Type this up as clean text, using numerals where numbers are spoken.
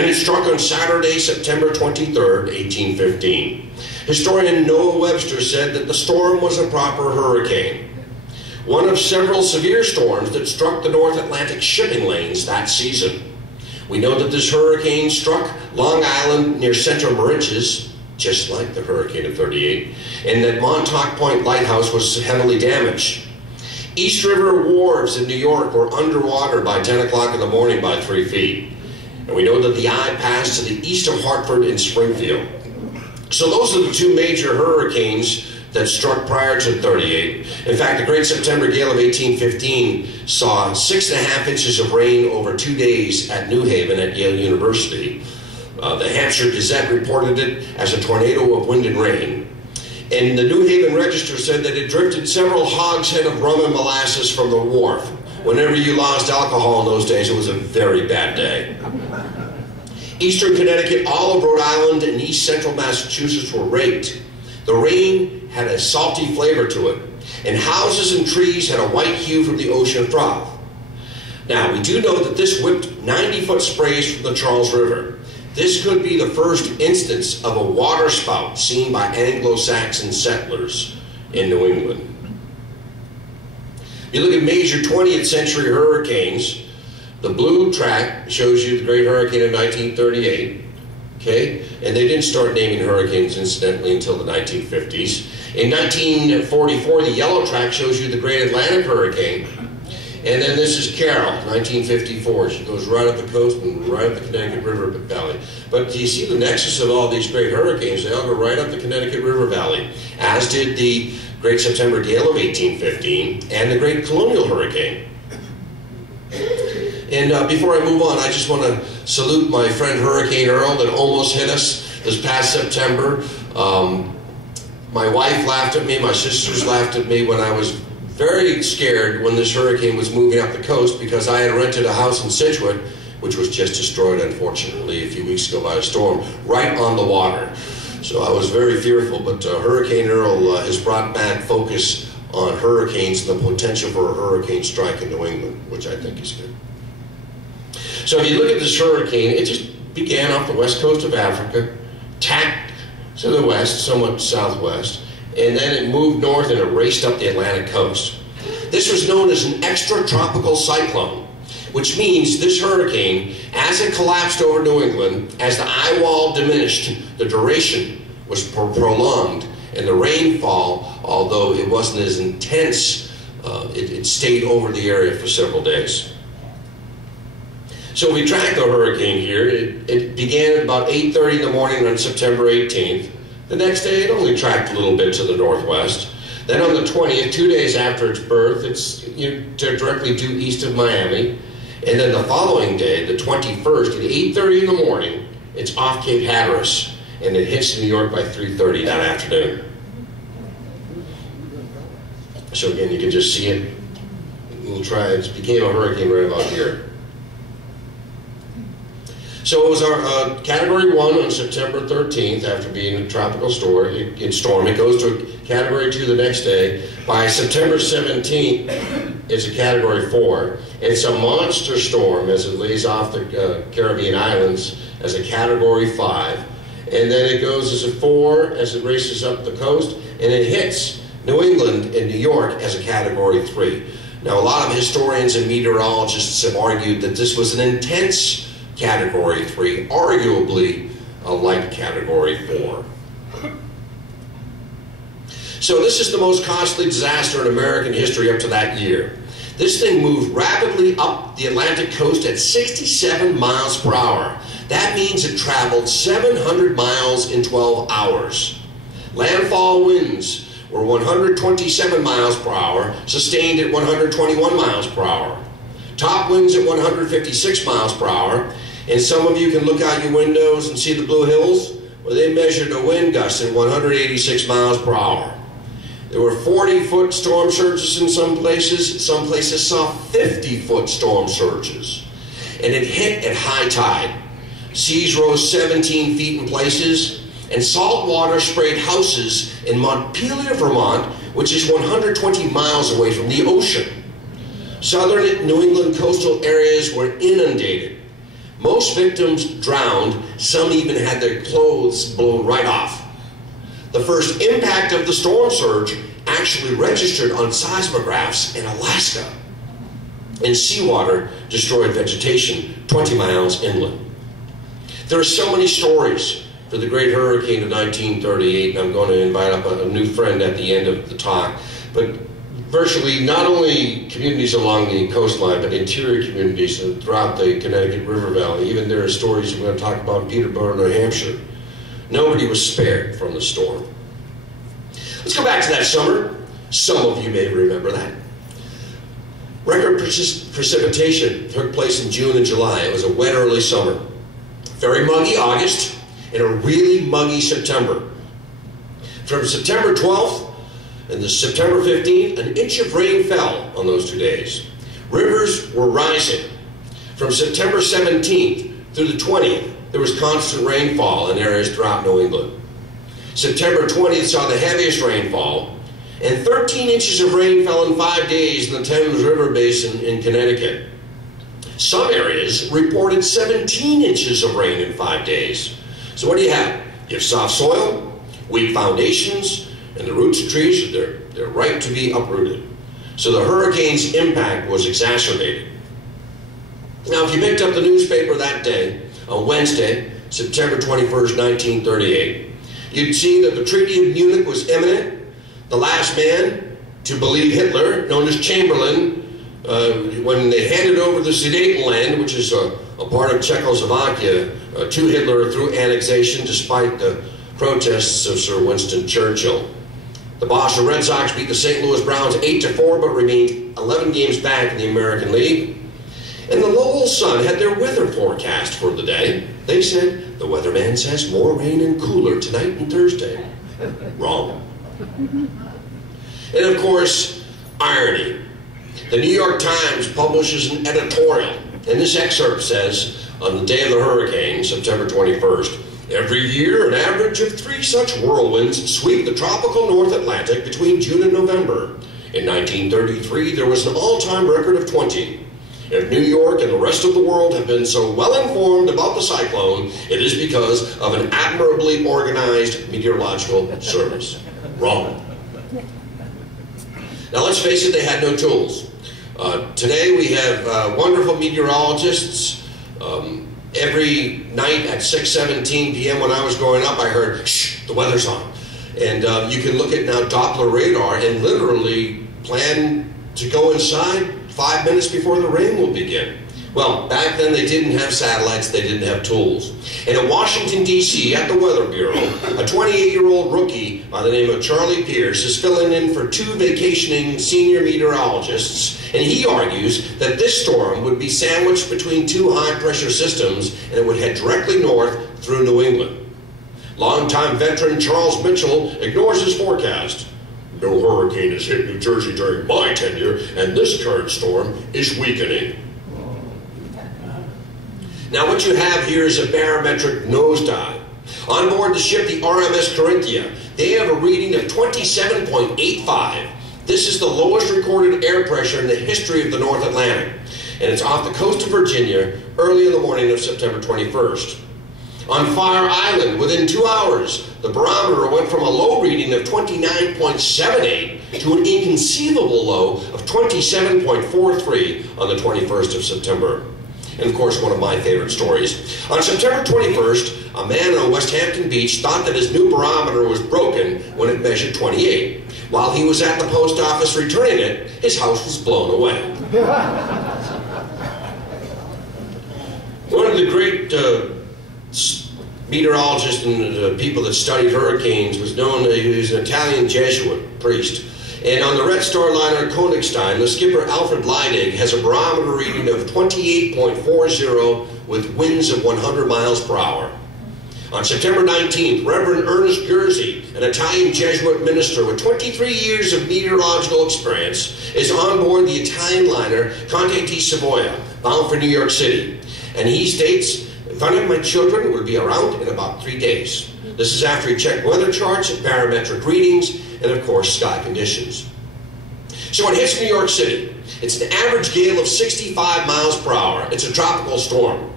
and it struck on Saturday, September 23rd, 1815. Historian Noah Webster said that the storm was a proper hurricane, one of several severe storms that struck the North Atlantic shipping lanes that season. We know that this hurricane struck Long Island near Center Moriches, just like the hurricane of '38, and that Montauk Point Lighthouse was heavily damaged. East River wharves in New York were underwater by 10 o'clock in the morning by 3 feet. And we know that the eye passed to the east of Hartford and Springfield. So those are the two major hurricanes that struck prior to '38. In fact, the Great September Gale of 1815 saw 6.5 inches of rain over 2 days at New Haven at Yale University. The Hampshire Gazette reported it as a tornado of wind and rain. And the New Haven Register said that it drifted several hogshead of rum and molasses from the wharf. Whenever you lost alcohol in those days, it was a very bad day. Eastern Connecticut, all of Rhode Island, and east central Massachusetts were raked. The rain had a salty flavor to it, and houses and trees had a white hue from the ocean froth. Now, we do know that this whipped 90-foot sprays from the Charles River. This could be the first instance of a waterspout seen by Anglo-Saxon settlers in New England. You look at major 20th century hurricanes. The blue track shows you the Great Hurricane of 1938, okay? And they didn't start naming hurricanes, incidentally, until the 1950s. In 1944, the yellow track shows you the Great Atlantic Hurricane. And then this is Carol, 1954. She goes right up the coast and right up the Connecticut River Valley. But do you see the nexus of all these great hurricanes? They all go right up the Connecticut River Valley, as did the Great September Gale of 1815 and the Great Colonial Hurricane. And before I move on, I just want to salute my friend Hurricane Earl that almost hit us this past September. My wife laughed at me, my sisters laughed at me when I was very scared when this hurricane was moving up the coast, because I had rented a house in Situate, which was just destroyed, unfortunately, a few weeks ago by a storm, right on the water. So I was very fearful, but Hurricane Earl has brought back focus on hurricanes and the potential for a hurricane strike in New England, which I think is good. So if you look at this hurricane, it just began off the west coast of Africa, tacked to the west, somewhat southwest, and then it moved north and it raced up the Atlantic coast. This was known as an extratropical cyclone, which means this hurricane, as it collapsed over New England, as the eye wall diminished, the duration was prolonged, and the rainfall, although it wasn't as intense, it stayed over the area for several days. So we track the hurricane here. It began at about 8:30 in the morning on September 18th. The next day, it only tracked a little bit to the northwest. Then on the 20th, 2 days after its birth, it's directly due east of Miami. And then the following day, the 21st, at 8:30 in the morning, it's off Cape Hatteras, and it hits New York by 3:30 that afternoon. So again, you can just see it. We'll try, it became a hurricane right about here. So it was our Category 1 on September 13th, after being a tropical storm. It goes to Category 2 the next day. By September 17th, it's a Category 4. It's a monster storm as it lays off the Caribbean islands as a Category 5. And then it goes as a 4 as it races up the coast, and it hits New England and New York as a Category 3. Now, a lot of historians and meteorologists have argued that this was an intense Category 3, arguably a light Category 4. So this is the most costly disaster in American history up to that year. This thing moved rapidly up the Atlantic coast at 67 miles per hour. That means it traveled 700 miles in 12 hours. Landfall winds were 127 miles per hour, sustained at 121 miles per hour. Top winds at 156 miles per hour. And some of you can look out your windows and see the Blue Hills. Well, they measured a wind gust at 186 miles per hour. There were 40-foot storm surges in some places. Some places saw 50-foot storm surges. And it hit at high tide. Seas rose 17 feet in places, and salt water sprayed houses in Montpelier, Vermont, which is 120 miles away from the ocean. Southern New England coastal areas were inundated. Most victims drowned, some even had their clothes blown right off. The first impact of the storm surge actually registered on seismographs in Alaska, and seawater destroyed vegetation 20 miles inland. There are so many stories for the great hurricane of 1938, and I'm going to invite up a new friend at the end of the talk, but virtually not only communities along the coastline, but interior communities throughout the Connecticut River Valley. Even there are stories we're going to talk about in Peterborough, New Hampshire. Nobody was spared from the storm. Let's go back to that summer. Some of you may remember that. Record precipitation took place in June and July. It was a wet early summer. Very muggy August and a really muggy September. From September 12th and September 15th, an inch of rain fell on those 2 days. Rivers were rising. From September 17th through the 20th, there was constant rainfall in areas throughout New England. September 20th saw the heaviest rainfall, and 13 inches of rain fell in 5 days in the Thames River Basin in Connecticut. Some areas reported 17 inches of rain in 5 days. So what do you have? You have soft soil, weak foundations, and the roots of trees, they're ripe to be uprooted. So the hurricane's impact was exacerbated. Now, if you picked up the newspaper that day, on Wednesday, September 21st, 1938, you'd see that the Treaty of Munich was imminent. The last man to believe Hitler, known as Chamberlain, when they handed over the Sudetenland, which is a part of Czechoslovakia, to Hitler through annexation, despite the protests of Sir Winston Churchill. The Boston Red Sox beat the St. Louis Browns 8-4, but remained 11 games back in the American League. And the Lowell Sun had their weather forecast for the day. They said, the weatherman says more rain and cooler tonight and Thursday. Wrong. And of course, irony. The New York Times publishes an editorial, and this excerpt says, on the day of the hurricane, September 21st, every year an average of 3 such whirlwinds sweep the tropical North Atlantic between June and November. In 1933, there was an all-time record of 20. If New York and the rest of the world have been so well informed about the cyclone, it is because of an admirably organized meteorological service. Wrong. Now let's face it, they had no tools. Today we have wonderful meteorologists. Every night at 6:17 p.m. when I was growing up, I heard, shh, the weather's on. And you can look at now Doppler radar and literally plan to go inside 5 minutes before the rain will begin. Well, back then they didn't have satellites, they didn't have tools. And in Washington, D.C., at the Weather Bureau, a 28-year-old rookie by the name of Charlie Pierce is filling in for 2 vacationing senior meteorologists, and he argues that this storm would be sandwiched between 2 high-pressure systems, and it would head directly north through New England. Longtime veteran Charles Mitchell ignores his forecast. No hurricane has hit New Jersey during my tenure, and this current storm is weakening. Now what you have here is a barometric nosedive. On board the ship, the RMS Corinthia, they have a reading of 27.85. This is the lowest recorded air pressure in the history of the North Atlantic. And it's off the coast of Virginia early in the morning of September 21st. On Fire Island, within 2 hours, the barometer went from a low reading of 29.78 to an inconceivable low of 27.43 on the 21st of September. And of course, one of my favorite stories. On September 21st, a man on West Hampton Beach thought that his new barometer was broken when it measured 28. While he was at the post office returning it, his house was blown away. One of the great meteorologists and people that studied hurricanes was known, he was an Italian Jesuit priest. And on the Red Star liner Königstein, the skipper Alfred Leidig has a barometer reading of 28.40 with winds of 100 miles per hour. On September 19th, Reverend Ernest Guerzi, an Italian Jesuit minister with 23 years of meteorological experience, is on board the Italian liner Conte di Savoia, bound for New York City. And he states, "If any of my children will be around in about 3 days." This is after he checked weather charts, barometric readings, and of course, sky conditions. So it hits New York City. It's an average gale of 65 miles per hour. It's a tropical storm.